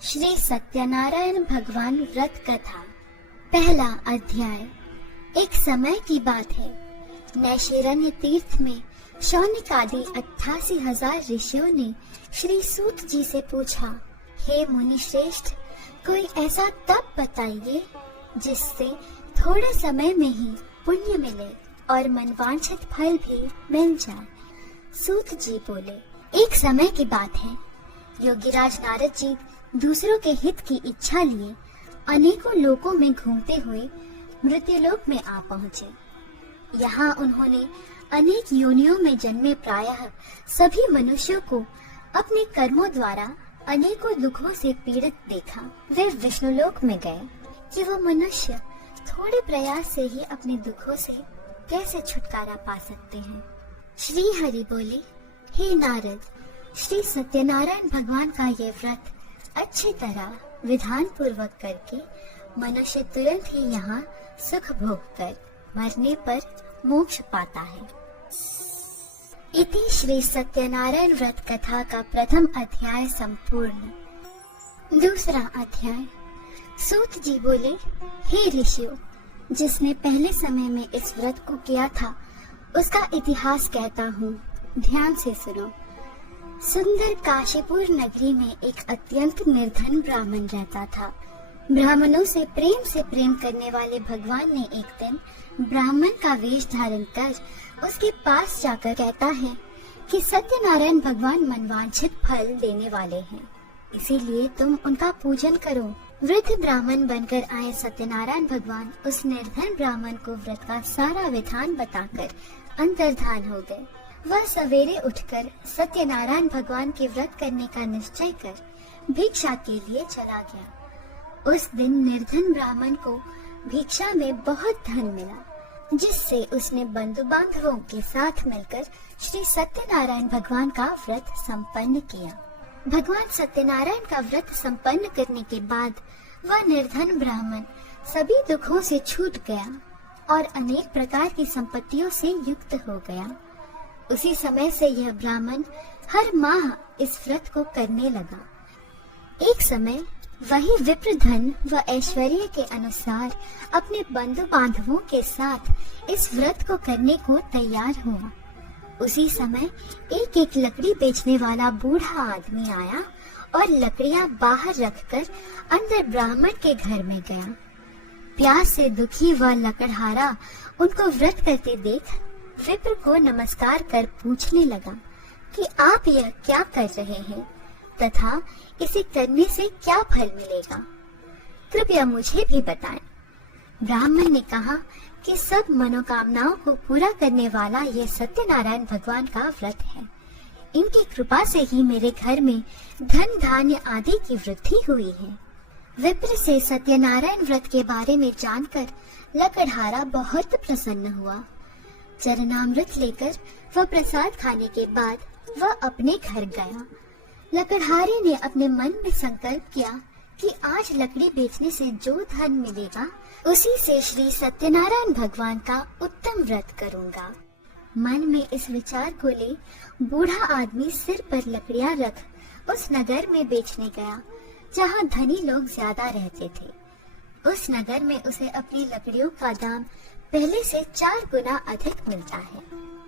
श्री सत्यनारायण भगवान व्रत कथा। पहला अध्याय। एक समय की बात है, नैशिरण्य तीर्थ में शौनक आदि 88,000 ऋषियों ने श्री सूत जी से पूछा, हे मुनि श्रेष्ठ, कोई ऐसा तप बताइए जिससे थोड़े समय में ही पुण्य मिले और मनवांछित फल भी मिल जाए। सूत जी बोले, एक समय की बात है, योगीराज नारद जी दूसरों के हित की इच्छा लिए अनेकों लोकों में घूमते हुए मृत्युलोक में आ पहुँचे। यहाँ उन्होंने अनेक योनियों में जन्मे प्रायः सभी मनुष्यों को अपने कर्मों द्वारा अनेकों दुखों से पीड़ित देखा। वे विष्णुलोक में गए कि वो मनुष्य थोड़े प्रयास से ही अपने दुखों से कैसे छुटकारा पा सकते हैं। श्री हरि बोले, हे नारद, श्री सत्यनारायण भगवान का ये व्रत अच्छी तरह विधान पूर्वक करके मनुष्य तुरंत ही यहाँ सुख भोग कर मरने पर मोक्ष पाता है। इति श्री सत्यनारायण व्रत कथा का प्रथम अध्याय संपूर्ण। दूसरा अध्याय। सूत जी बोले, हे ऋषियों, जिसने पहले समय में इस व्रत को किया था उसका इतिहास कहता हूँ, ध्यान से सुनो। सुंदर काशीपुर नगरी में एक अत्यंत निर्धन ब्राह्मण रहता था। ब्राह्मणों से प्रेम करने वाले भगवान ने एक दिन ब्राह्मण का वेश धारण कर उसके पास जाकर कहता है कि सत्यनारायण भगवान मनवांछित फल देने वाले हैं, इसीलिए तुम उनका पूजन करो। वृद्ध ब्राह्मण बनकर आए सत्यनारायण भगवान उस निर्धन ब्राह्मण को व्रत का सारा विधान बताकर अंतर्धान हो गए। वह सवेरे उठकर सत्यनारायण भगवान के व्रत करने का निश्चय कर भिक्षा के लिए चला गया। उस दिन निर्धन ब्राह्मण को भिक्षा में बहुत धन मिला, जिससे उसने बंधु बांधवों के साथ मिलकर श्री सत्यनारायण भगवान का व्रत संपन्न किया। भगवान सत्यनारायण का व्रत संपन्न करने के बाद वह निर्धन ब्राह्मण सभी दुखों से छूट गया और अनेक प्रकार की संपत्तियों से युक्त हो गया। उसी समय से यह ब्राह्मण हर माह इस व्रत को करने लगा। एक समय वही विप्र धन व ऐश्वर्य के अनुसार अपने बंधु बांधवों के साथ इस व्रत को करने को तैयार हुआ। उसी समय एक लकड़ी बेचने वाला बूढ़ा आदमी आया और लकड़ियां बाहर रखकर अंदर ब्राह्मण के घर में गया। प्यास से दुखी वह लकड़हारा उनको व्रत करते देख विप्र को नमस्कार कर पूछने लगा कि आप यह क्या कर रहे हैं तथा इसे करने से क्या फल मिलेगा, कृपया मुझे भी बताएं। ब्राह्मण ने कहा कि सब मनोकामनाओं को पूरा करने वाला यह सत्यनारायण भगवान का व्रत है। इनकी कृपा से ही मेरे घर में धन धान्य आदि की वृद्धि हुई है। विप्र से सत्यनारायण व्रत के बारे में जानकर लकड़हारा बहुत प्रसन्न हुआ। चरणामृत लेकर वह प्रसाद खाने के बाद वह अपने घर गया। लकड़हारे ने अपने मन में संकल्प किया कि आज लकड़ी बेचने से जो धन मिलेगा उसी से श्री सत्यनारायण भगवान का उत्तम व्रत करूंगा। मन में इस विचार को ले बूढ़ा आदमी सिर पर लकड़ियां रख उस नगर में बेचने गया जहां धनी लोग ज्यादा रहते थे। उस नगर में उसे अपनी लकड़ियों का दाम पहले से 4 गुना अधिक मिलता है।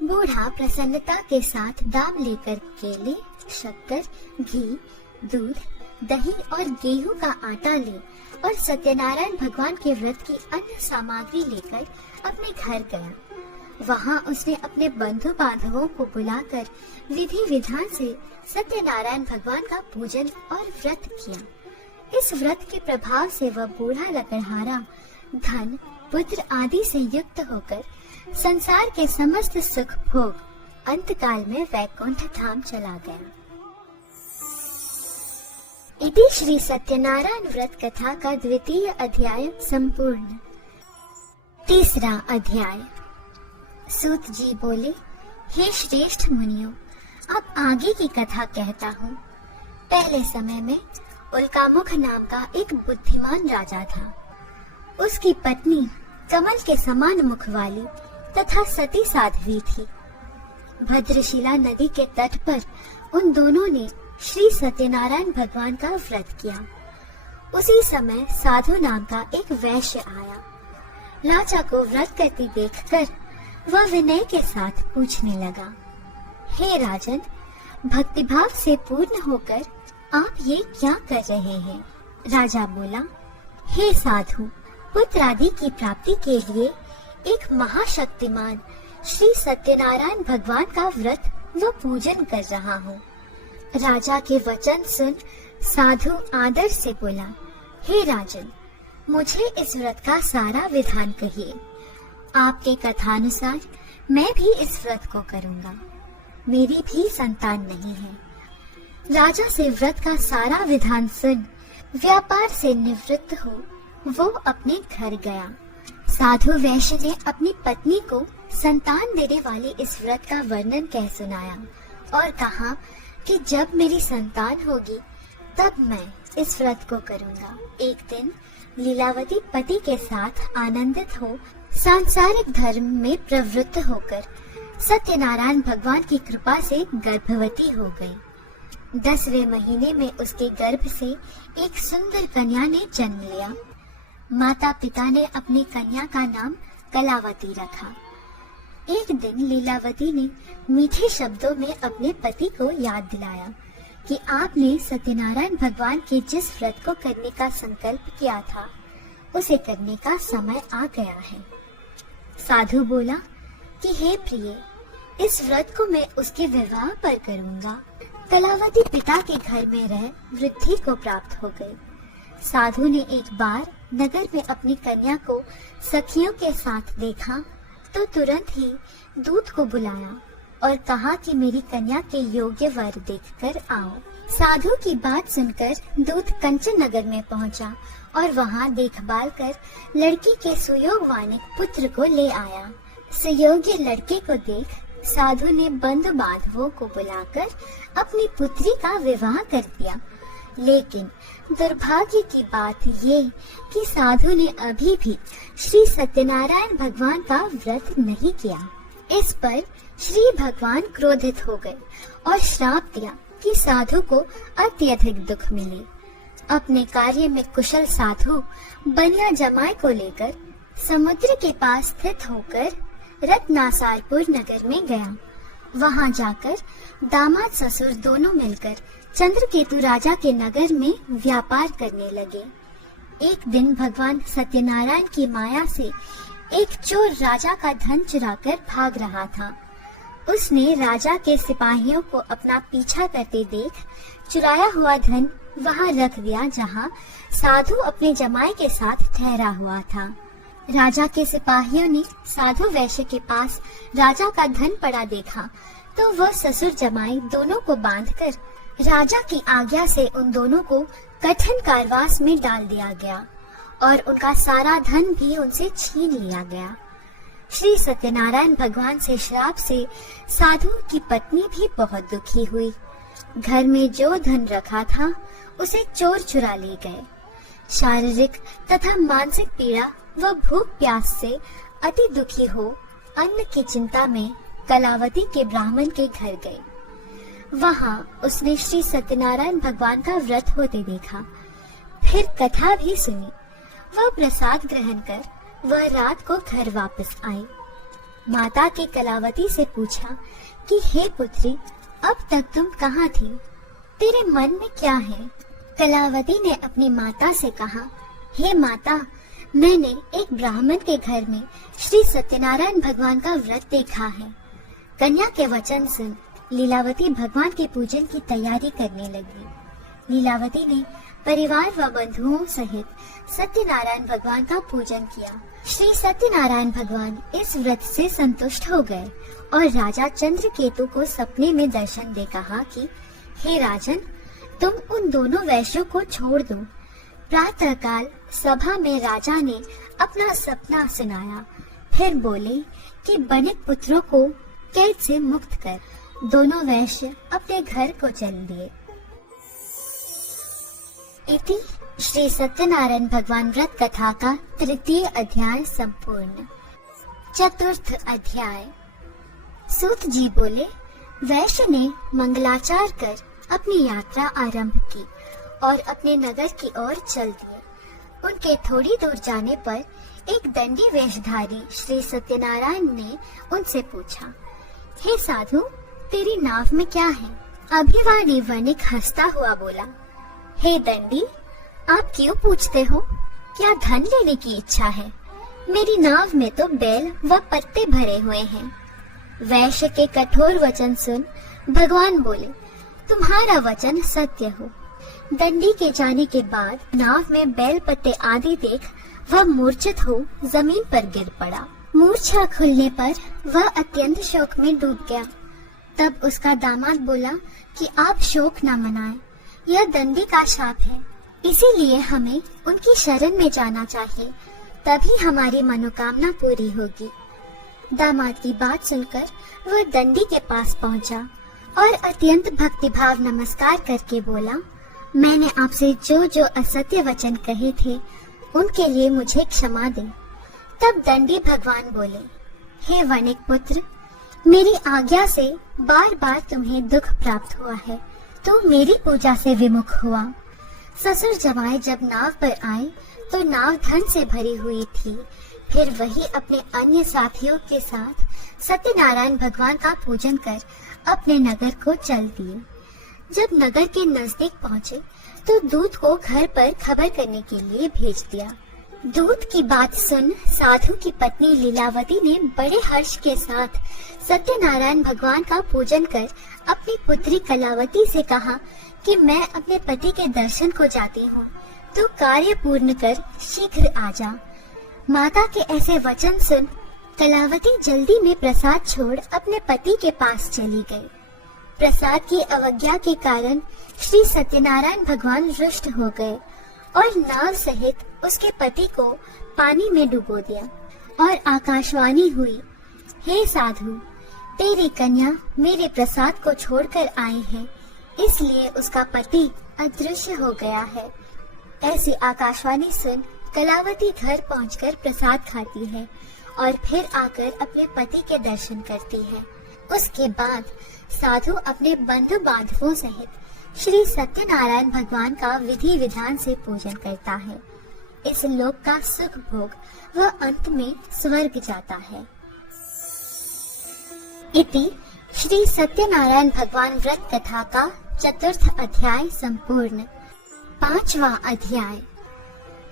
बूढ़ा प्रसन्नता के साथ दाम लेकर केले, शक्कर, घी, दूध, दही और गेहूं का आटा ले और सत्यनारायण भगवान के व्रत की अन्य सामग्री लेकर अपने घर गया। वहां उसने अपने बंधु बांधवों को बुलाकर विधि विधान से सत्यनारायण भगवान का पूजन और व्रत किया। इस व्रत के प्रभाव से वह बूढ़ा लकड़हारा धन, पुत्र आदि से युक्त होकर संसार के समस्त सुख भोग अंतकाल में वैकुंठ धाम चला गया। इति श्री सत्यनारायण व्रत कथा का द्वितीय अध्याय संपूर्ण। तीसरा अध्याय। सूत जी बोले, हे श्रेष्ठ मुनियों, अब आगे की कथा कहता हूँ। पहले समय में उल्कामुख नाम का एक बुद्धिमान राजा था। उसकी पत्नी कमल के समान मुख वाली तथा सती साध्वी थी। भद्रशिला नदी के तट पर उन दोनों ने श्री सत्यनारायण भगवान का व्रत किया। उसी समय साधु नाम का एक वैश्य आया। राजा को व्रत करती देखकर वह विनय के साथ पूछने लगा, हे राजन, भक्तिभाव से पूर्ण होकर आप ये क्या कर रहे हैं? राजा बोला, हे साधु, पुत्र आदि की प्राप्ति के लिए एक महाशक्तिमान श्री सत्यनारायण भगवान का व्रत व पूजन कर रहा हूँ। राजा के वचन सुन साधु आदर से बोला, हे राजन, मुझे इस व्रत का सारा विधान कहिए। आपके कथानुसार मैं भी इस व्रत को करूँगा। मेरी भी संतान नहीं है। राजा से व्रत का सारा विधान सुन व्यापार से निवृत्त हो वो अपने घर गया। साधु वैश्य ने अपनी पत्नी को संतान देने वाले इस व्रत का वर्णन कह सुनाया और कहा कि जब मेरी संतान होगी तब मैं इस व्रत को करूँगा। एक दिन लीलावती पति के साथ आनंदित हो सांसारिक धर्म में प्रवृत्त होकर सत्यनारायण भगवान की कृपा से गर्भवती हो गई। 10वें महीने में उसके गर्भ से एक सुंदर कन्या ने जन्म लिया। माता पिता ने अपनी कन्या का नाम कलावती रखा। एक दिन लीलावती ने मीठे शब्दों में अपने पति को याद दिलाया कि आपने सत्यनारायण भगवान के जिस व्रत को करने का संकल्प किया था उसे करने का समय आ गया है। साधु बोला कि हे प्रिय, इस व्रत को मैं उसके विवाह पर करूँगा। कलावती पिता के घर में रह वृद्धि को प्राप्त हो गई। साधु ने एक बार नगर में अपनी कन्या को सखियों के साथ देखा तो तुरंत ही दूत को बुलाया और कहा कि मेरी कन्या के योग्य वर देखकर आओ। साधु की बात सुनकर दूत कंचन नगर में पहुंचा और वहां देखभाल कर लड़की के सुयोगवान पुत्र को ले आया। सुयोग्य लड़के को देख साधु ने बंधु बांधवों को बुलाकर अपनी पुत्री का विवाह कर दिया। लेकिन दुर्भाग्य की बात ये कि साधु ने अभी भी श्री सत्यनारायण भगवान का व्रत नहीं किया। इस पर श्री भगवान क्रोधित हो गए और श्राप दिया कि साधु को अत्यधिक दुख मिले। अपने कार्य में कुशल साधु बनिया जमाई को लेकर समुद्र के पास स्थित होकर रत्नासारपुर नगर में गया। वहां जाकर दामाद ससुर दोनों मिलकर चंद्रकेतु राजा के नगर में व्यापार करने लगे। एक दिन भगवान सत्यनारायण की माया से एक चोर राजा का धन चुराकर भाग रहा था। उसने राजा के सिपाहियों को अपना पीछा करते देख चुराया हुआ धन वहां रख दिया जहां साधु अपने जमाई के साथ ठहरा हुआ था। राजा के सिपाहियों ने साधु वैश्य के पास राजा का धन पड़ा देखा तो वह ससुर जमाई दोनों को बांधकर राजा की आज्ञा से उन दोनों को कठिन कारावास में डाल दिया गया और उनका सारा धन भी उनसे छीन लिया गया। श्री सत्यनारायण भगवान से श्राप से साधु की पत्नी भी बहुत दुखी हुई। घर में जो धन रखा था उसे चोर चुरा ले गए। शारीरिक तथा मानसिक पीड़ा व भूख प्यास से अति दुखी हो अन्न की चिंता में कलावती के ब्राह्मण के घर गए। वहां उसने श्री सत्यनारायण भगवान का व्रत होते देखा। फिर कथा भी सुनी। वह प्रसाद ग्रहण कर वह रात को घर वापस आई। माता के कलावती से पूछा कि हे पुत्री, अब तक तुम कहाँ थी? तेरे मन में क्या है? कलावती ने अपनी माता से कहा, हे माता, मैंने एक ब्राह्मण के घर में श्री सत्यनारायण भगवान का व्रत देखा है। कन्या के वचन सुन लीलावती भगवान के पूजन की तैयारी करने लगी। लीलावती ने परिवार व बंधुओं सहित सत्यनारायण भगवान का पूजन किया। श्री सत्यनारायण भगवान इस व्रत से संतुष्ट हो गए और राजा चंद्रकेतु को सपने में दर्शन दे कहा कि हे राजन, तुम उन दोनों वैश्यों को छोड़ दो। प्रातःकाल सभा में राजा ने अपना सपना सुनाया। फिर बोले कि बने पुत्रों को कैद से मुक्त कर। दोनों वैश्य अपने घर को चल दिए। इति श्री सत्यनारायण भगवान व्रत कथा का 3य अध्याय संपूर्ण। 4th अध्याय। सूत जी बोले, वैश्य ने मंगलाचार कर अपनी यात्रा आरंभ की और अपने नगर की ओर चल दिए। उनके थोड़ी दूर जाने पर एक दंडी वेशधारी श्री सत्यनारायण ने उनसे पूछा, हे साधु, तेरी नाव में क्या है? अभिवानी वणिक हंसता हुआ बोला, हे दंडी, आप क्यों पूछते हो? क्या धन लेने की इच्छा है? मेरी नाव में तो बेल व पत्ते भरे हुए हैं। वैश्य के कठोर वचन सुन भगवान बोले, तुम्हारा वचन सत्य हो। दंडी के जाने के बाद नाव में बेल पत्ते आदि देख वह मूर्छित हो जमीन पर गिर पड़ा। मूर्छा खुलने पर वह अत्यंत शोक में डूब गया। तब उसका दामाद बोला कि आप शोक न मनाएं, यह दंडी का शाप है, इसीलिए हमें उनकी शरण में जाना चाहिए, तभी हमारी मनोकामना पूरी होगी। दामाद की बात सुनकर वह दंडी के पास पहुंचा और अत्यंत भक्तिभाव नमस्कार करके बोला, मैंने आपसे जो जो असत्य वचन कहे थे उनके लिए मुझे क्षमा दे। तब दंडी भगवान बोले, हे वणिक पुत्र, मेरी आज्ञा से बार बार तुम्हें दुख प्राप्त हुआ है, तो मेरी पूजा से विमुख हुआ। ससुर जमाई जब नाव पर आए तो नाव धन से भरी हुई थी। फिर वही अपने अन्य साथियों के साथ सत्यनारायण भगवान का पूजन कर अपने नगर को चल दिए। जब नगर के नजदीक पहुँचे तो दूत को घर पर खबर करने के लिए भेज दिया। दूत की बात सुन साधु की पत्नी लीलावती ने बड़े हर्ष के साथ सत्यनारायण भगवान का पूजन कर अपनी पुत्री कलावती से कहा कि मैं अपने पति के दर्शन को जाती हूँ, तू कार्य पूर्ण कर शीघ्र आ जा। माता के ऐसे वचन सुन कलावती जल्दी में प्रसाद छोड़ अपने पति के पास चली गई। प्रसाद की अवज्ञा के कारण श्री सत्यनारायण भगवान रुष्ट हो गए और नाव सहित उसके पति को पानी में डुबो दिया और आकाशवाणी हुई, हे साधु, तेरी कन्या मेरे प्रसाद को छोड़कर आई है, इसलिए उसका पति अदृश्य हो गया है। ऐसी आकाशवाणी सुन कलावती घर पहुंचकर प्रसाद खाती है और फिर आकर अपने पति के दर्शन करती है। उसके बाद साधु अपने बंधु बांधवों सहित श्री सत्यनारायण भगवान का विधि विधान से पूजन करता है। इस लोक का सुख भोग वह अंत में स्वर्ग जाता है। इति श्री सत्यनारायण भगवान व्रत कथा का 4th अध्याय संपूर्ण। 5वां अध्याय।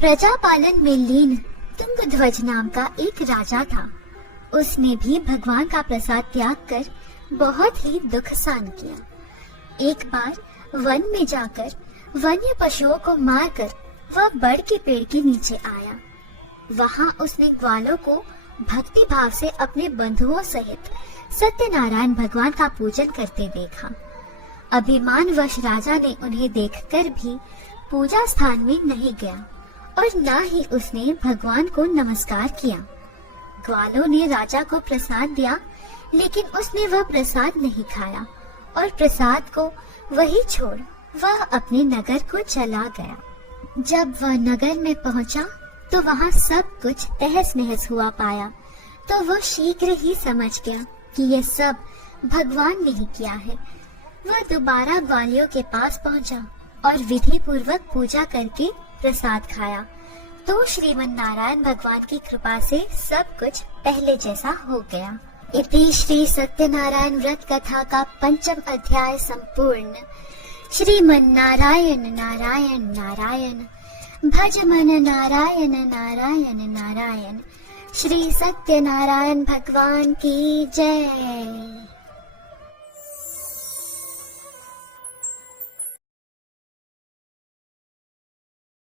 प्रजापालन में लीन तुंगध्वज नाम का एक राजा था। उसने भी भगवान का प्रसाद त्याग कर बहुत ही दुख सहन किया। एक बार वन में जाकर वन्य पशुओं को मारकर वह बड़ के पेड़ के नीचे आया। वहां उसने ग्वालों को भक्ति भाव से अपने बंधुओं सहित सत्यनारायण भगवान का पूजन करते देखा। अभिमानवश राजा ने उन्हें देखकर भी पूजा स्थान में नहीं गया और न ही उसने भगवान को नमस्कार किया। ग्वालों ने राजा को प्रसाद दिया, लेकिन उसने वह प्रसाद नहीं खाया और प्रसाद को वही छोड़ वह अपने नगर को चला गया। जब वह नगर में पहुंचा तो वहां सब कुछ तहस नहस हुआ पाया, तो वह शीघ्र ही समझ गया कि ये सब भगवान ने ही किया है। वह दोबारा ग्वालियों के पास पहुंचा और विधि पूर्वक पूजा करके प्रसाद खाया, तो श्रीमन नारायण भगवान की कृपा से सब कुछ पहले जैसा हो गया। इति श्री सत्यनारायण व्रत कथा का 5वां अध्याय संपूर्ण। श्रीमन नारायण नारायण नारायण, भज मन नारायण नारायण नारायण। श्री सत्यनारायण भगवान की जय।